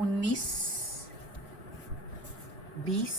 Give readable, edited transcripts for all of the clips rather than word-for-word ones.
19, 20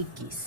21,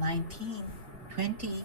19, 20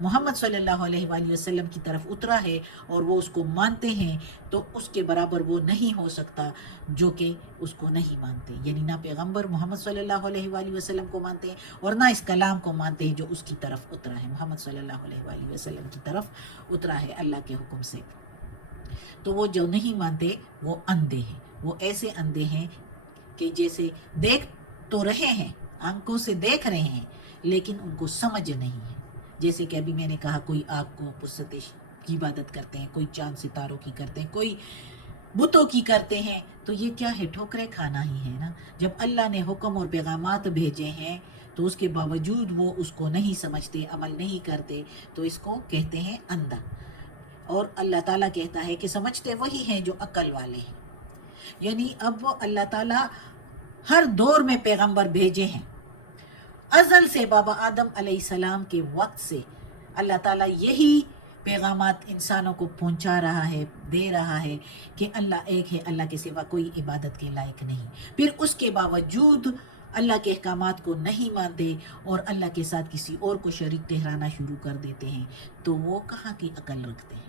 محمد صلی اللہ علیہ وآلہ وسلم کی طرف اترا ہے اور وہ اس کو مانتے ہیں، تو اس کے برابر وہ نہیں ہو سکتا جو کہ اس کو نہیں مانتے. یعنی نہ پیغمبر محمد صلی اللہ علیہ وآلہ وسلم کو مانتے ہیں اور نہ اس کلام کو مانتے ہیں جو اس کی طرف اترا ہے، محمد صلی اللہ علیہ وآلہ وسلم کی طرف اترا ہے اللہ کے حکم سے. تو وہ جو نہیں مانتے وہ اندھے ہیں. وہ ایسے اندھے ہیں کہ جیسے دیکھ تو رہے ہیں، آنکھوں سے دیکھ رہے ہیں، لیکن ان کو سمجھ نہیں ہے. جیسے کہ ابھی میں نے کہا کوئی آگ کو پرستش کی عبادت کرتے ہیں، کوئی چاند ستاروں کی کرتے ہیں، کوئی بتوں کی کرتے ہیں. تو یہ کیا ہے؟ ٹھوکرے کھانا ہی ہے نا. جب اللہ نے حکم اور پیغامات بھیجے ہیں تو اس کے باوجود وہ اس کو نہیں سمجھتے، عمل نہیں کرتے، تو اس کو کہتے ہیں اندھا. اور اللہ تعالیٰ کہتا ہے کہ سمجھتے وہی ہیں جو عقل والے ہیں. یعنی اب وہ اللہ تعالیٰ ہر دور میں پیغمبر بھیجے ہیں. ازل سے بابا آدم علیہ السلام کے وقت سے اللہ تعالیٰ یہی پیغامات انسانوں کو پہنچا رہا ہے، دے رہا ہے کہ اللہ ایک ہے، اللہ کے سوا کوئی عبادت کے لائق نہیں. پھر اس کے باوجود اللہ کے احکامات کو نہیں مانتے اور اللہ کے ساتھ کسی اور کو شریک ٹھہرانا شروع کر دیتے ہیں. تو وہ کہاں کی عقل رکھتے ہیں؟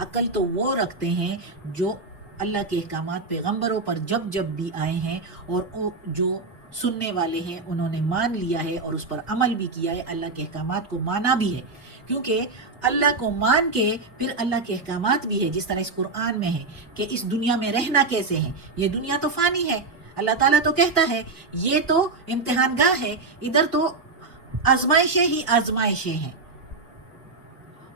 عقل تو وہ رکھتے ہیں جو اللہ کے احکامات پیغمبروں پر جب جب بھی آئے ہیں اور جو سننے والے ہیں انہوں نے مان لیا ہے اور اس پر عمل بھی کیا ہے، اللہ کے احکامات کو مانا بھی ہے. کیونکہ اللہ کو مان کے پھر اللہ کے احکامات بھی ہے، جس طرح اس قرآن میں ہے کہ اس دنیا میں رہنا کیسے ہے. یہ دنیا تو فانی ہے. اللہ تعالیٰ تو کہتا ہے یہ تو امتحان گاہ ہے، ادھر تو آزمائشیں ہی آزمائشیں ہیں.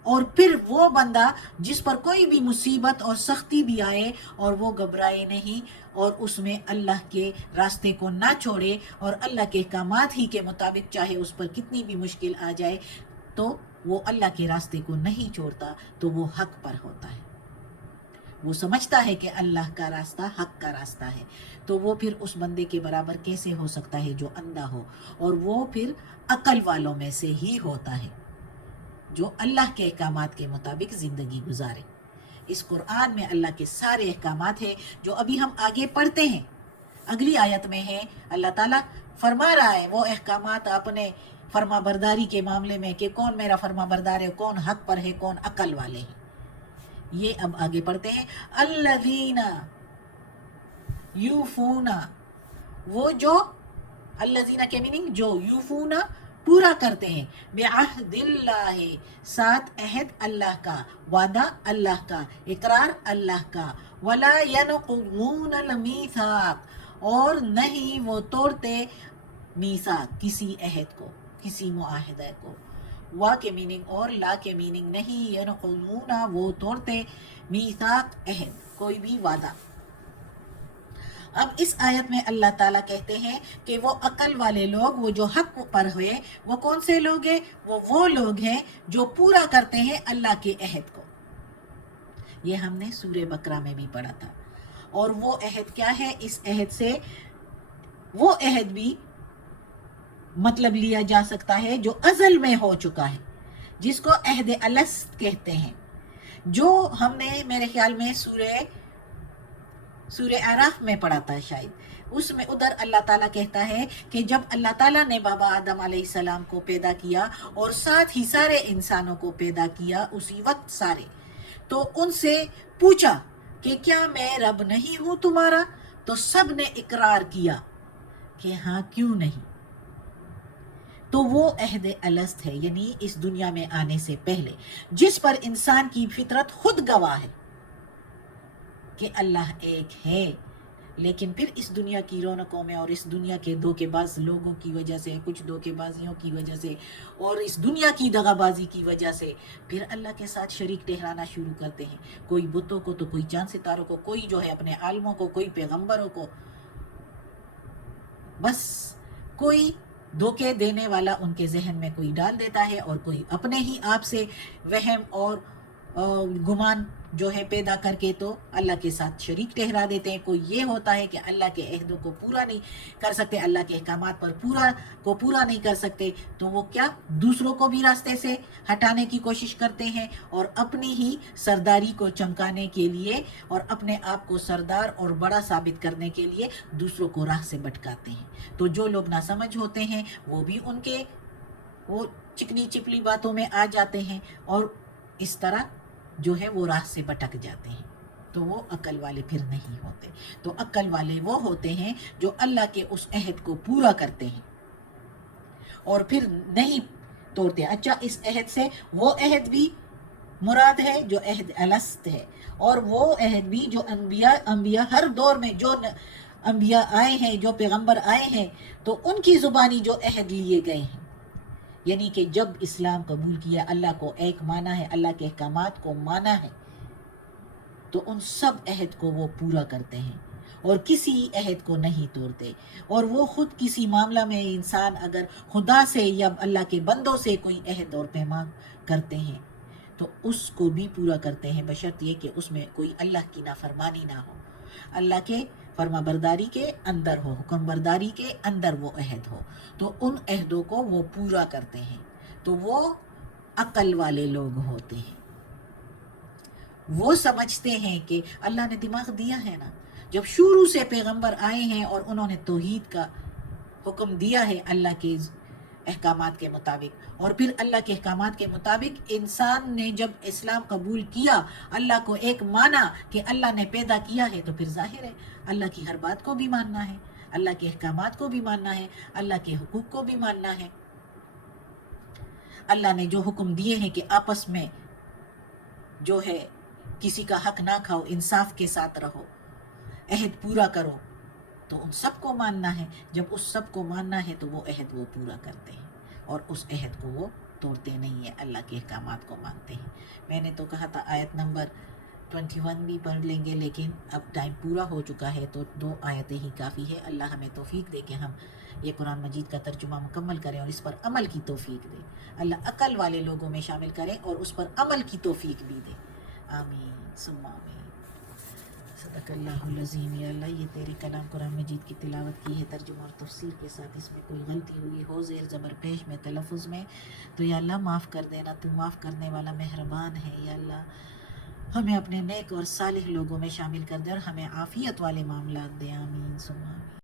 اور پھر وہ بندہ جس پر کوئی بھی مصیبت اور سختی بھی آئے اور وہ گھبرائے نہیں اور اس میں اللہ کے راستے کو نہ چھوڑے اور اللہ کے احکامات ہی کے مطابق چاہے اس پر کتنی بھی مشکل آ جائے تو وہ اللہ کے راستے کو نہیں چھوڑتا، تو وہ حق پر ہوتا ہے. وہ سمجھتا ہے کہ اللہ کا راستہ حق کا راستہ ہے. تو وہ پھر اس بندے کے برابر کیسے ہو سکتا ہے جو اندھا ہو؟ اور وہ پھر عقل والوں میں سے ہی ہوتا ہے جو اللہ کے احکامات کے مطابق زندگی گزارے. اس قرآن میں اللہ کے سارے احکامات ہیں جو ابھی ہم آگے پڑھتے ہیں. اگلی آیت میں ہے اللہ تعالیٰ فرما رہا ہے وہ احکامات اپنے فرما برداری کے معاملے میں کہ کون میرا فرما بردار ہے، کون حق پر ہے، کون عقل والے ہیں. یہ اب آگے پڑھتے ہیں. الذین یوفون، وہ جو، الذین کے میننگ جو، یوفون پورا کرتے ہیں، بعہد اللہ ساتھ عہد اللہ کا، وعدہ اللہ کا، اقرار اللہ کا، ولا ینقضون المیثاق اور نہیں وہ توڑتے میثاق کسی عہد کو، کسی معاہدے کو. وا کے میننگ اور لا کے میننگ نہیں، ینقضون وہ توڑتے، میثاق عہد کوئی بھی وعدہ. اب اس آیت میں اللہ تعالیٰ کہتے ہیں کہ وہ عقل والے لوگ، وہ جو حق پر ہوئے، وہ کون سے لوگ ہیں؟ وہ لوگ ہیں جو پورا کرتے ہیں اللہ کے عہد کو. یہ ہم نے سورہ بقرہ میں بھی پڑھا تھا. اور وہ عہد کیا ہے؟ اس عہد سے وہ عہد بھی مطلب لیا جا سکتا ہے جو ازل میں ہو چکا ہے، جس کو عہد الست کہتے ہیں، جو ہم نے میرے خیال میں سورہ اعراف میں پڑھا تھا شاید. اس میں ادھر اللہ تعالیٰ کہتا ہے کہ جب اللہ تعالیٰ نے بابا آدم علیہ السلام کو پیدا کیا اور ساتھ ہی سارے انسانوں کو پیدا کیا اسی وقت سارے، تو ان سے پوچھا کہ کیا میں رب نہیں ہوں تمہارا؟ تو سب نے اقرار کیا کہ ہاں، کیوں نہیں. تو وہ عہد الست ہے، یعنی اس دنیا میں آنے سے پہلے، جس پر انسان کی فطرت خود گواہ ہے کہ اللہ ایک ہے. لیکن پھر اس دنیا کی رونقوں میں اور اس دنیا کے دھوکے باز لوگوں کی وجہ سے، کچھ دھوکے بازیوں کی وجہ سے اور اس دنیا کی دغا بازی کی وجہ سے پھر اللہ کے ساتھ شریک ٹھہرانا شروع کرتے ہیں. کوئی بتوں کو، تو کوئی چاند ستاروں کو، کوئی جو ہے اپنے عالموں کو، کوئی پیغمبروں کو. بس کوئی دھوکے دینے والا ان کے ذہن میں کوئی ڈال دیتا ہے اور کوئی اپنے ہی آپ سے وہم اور گمان جو ہے پیدا کر کے تو اللہ کے ساتھ شریک ٹھہرا دیتے ہیں. کوئی یہ ہوتا ہے کہ اللہ کے عہدوں کو پورا نہیں کر سکتے، اللہ کے احکامات پر پورا نہیں کر سکتے، تو وہ کیا دوسروں کو بھی راستے سے ہٹانے کی کوشش کرتے ہیں اور اپنی ہی سرداری کو چمکانے کے لیے اور اپنے آپ کو سردار اور بڑا ثابت کرنے کے لیے دوسروں کو راہ سے بھٹکاتے ہیں. تو جو لوگ ناسمجھ ہوتے ہیں وہ بھی ان کے وہ چکنی چپلی باتوں میں آ جاتے ہیں اور اس طرح جو ہے وہ راہ سے بھٹک جاتے ہیں، تو وہ عقل والے پھر نہیں ہوتے۔ تو عقل والے وہ ہوتے ہیں جو اللہ کے اس عہد کو پورا کرتے ہیں اور پھر نہیں توڑتے۔ اچھا، اس عہد سے وہ عہد بھی مراد ہے جو عہد الست ہے، اور وہ عہد بھی جو انبیاء ہر دور میں جو انبیاء آئے ہیں، جو پیغمبر آئے ہیں، تو ان کی زبانی جو عہد لیے گئے ہیں، یعنی کہ جب اسلام قبول کیا، اللہ کو ایک مانا ہے، اللہ کے احکامات کو مانا ہے، تو ان سب عہد کو وہ پورا کرتے ہیں اور کسی عہد کو نہیں توڑتے۔ اور وہ خود کسی معاملہ میں انسان اگر خدا سے یا اللہ کے بندوں سے کوئی عہد اور پیمان کرتے ہیں تو اس کو بھی پورا کرتے ہیں، بشرط یہ کہ اس میں کوئی اللہ کی نافرمانی نہ ہو، اللہ کے فرما برداری کے اندر ہو، حکم برداری کے اندر وہ عہد ہو، تو ان عہدوں کو وہ پورا کرتے ہیں، تو وہ عقل والے لوگ ہوتے ہیں۔ وہ سمجھتے ہیں کہ اللہ نے دماغ دیا ہے نا، جب شروع سے پیغمبر آئے ہیں اور انہوں نے توحید کا حکم دیا ہے اللہ کے احکامات کے مطابق، اور پھر اللہ کے احکامات کے مطابق انسان نے جب اسلام قبول کیا، اللہ کو ایک مانا کہ اللہ نے پیدا کیا ہے، تو پھر ظاہر ہے اللہ کی ہر بات کو بھی ماننا ہے، اللہ کے احکامات کو بھی ماننا ہے، اللہ کے حقوق کو بھی ماننا ہے۔ اللہ نے جو حکم دیے ہیں کہ آپس میں جو ہے کسی کا حق نہ کھاؤ، انصاف کے ساتھ رہو، عہد پورا کرو، تو ان سب کو ماننا ہے۔ جب اس سب کو ماننا ہے تو وہ عہد وہ پورا کرتے ہیں اور اس عہد کو وہ توڑتے نہیں ہیں، اللہ کے احکامات کو مانتے ہیں۔ میں نے تو کہا تھا آیت نمبر 21 بھی پڑھ لیں گے، لیکن اب ٹائم پورا ہو چکا ہے تو 2 آیتیں ہی کافی ہے۔ اللہ ہمیں توفیق دے کہ ہم یہ قرآن مجید کا ترجمہ مکمل کریں اور اس پر عمل کی توفیق دے۔ اللہ عقل والے لوگوں میں شامل کریں اور اس پر عمل کی توفیق بھی دے۔ آمین ثم آمین۔ صدق اللہ العظیم۔ یا اللہ، یہ تیرے کلام قرآن مجید کی تلاوت کی ہے ترجمہ اور تفسیر کے ساتھ، اس میں کوئی غلطی ہوئی ہو زیر زبر پیش میں، تلفظ میں، تو یا اللہ معاف کر دینا، تو معاف کرنے والا مہربان ہے۔ یا اللہ ہمیں اپنے نیک اور صالح لوگوں میں شامل کر دے اور ہمیں عافیت والے معاملات دے۔ آمین ثم آمین۔